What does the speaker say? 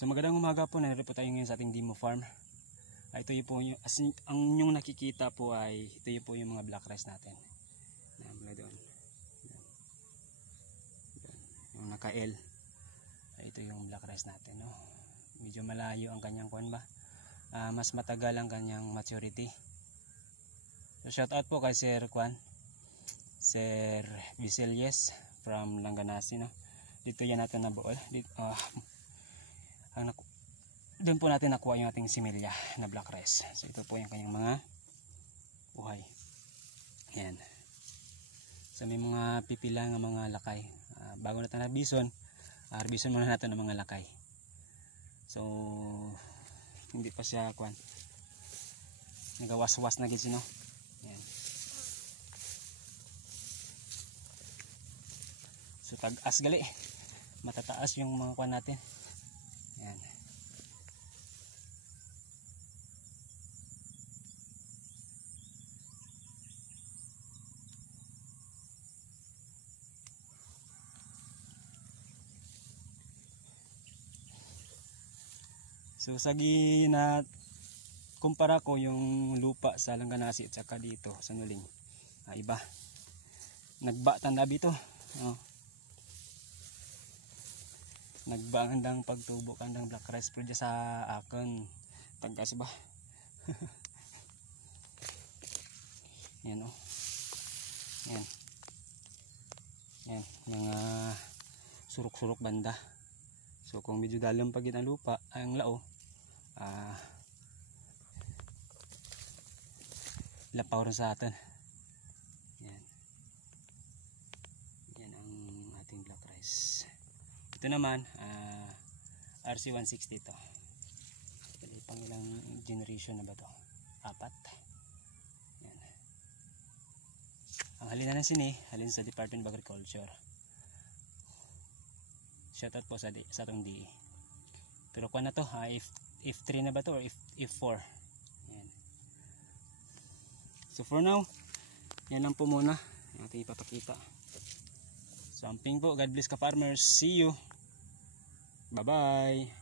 So magandang umaga po, narito po tayo ngayon sa ating demo farm. Ito yung po yung, ang inyong nakikita po ay ito yung po yung mga black rice natin. Mula doon. Yung naka-L. Ito yung black rice natin, no. Medyo malayo ang kanyang kuwan ba. Mas matagal ang kanyang maturity. So shout out po kay Sir Kwan, Sir Vicelies from Langanasi, no. Dito yan natin nabuo. Doon po natin nakuha yung ating similya na black rice. So ito po yung kanyang mga buhay. Ayan. So may mga pipila ng mga lakay. Bago natin harbison, harbison muna natin ng mga lakay. So hindi pa siya kuwan. Nagawas-was na gid sino. Ayan. So tag-as gali. Matataas yung mga kuwan natin. Ayan. So sa gina kumpara ko yung lupa sa Langanasi at saka dito sa Nuling, iba. Nagba tandabi to. Oh. Nagba andang pagtubo kandang black rice pero sa akin tagkas ba. Yan oh. Yan. Yan mga surok-surok banda. So kung medyo dalam pag ang lupa, ang lao, lapaw rin sa atin. Yan. Yan ang ating black rice. Ito naman, RC160 to. Pang ilang generation na ba to? 4. Yan. Ang halina ng sini, halin sa Department of Agriculture. Shoutout po sa atong DE. Pero kung na to, if 3 na ba to or if 4. Yan. So for now, yan lang po muna yung ating ipapakita. So amping po, God bless ka farmers. See you. Bye bye.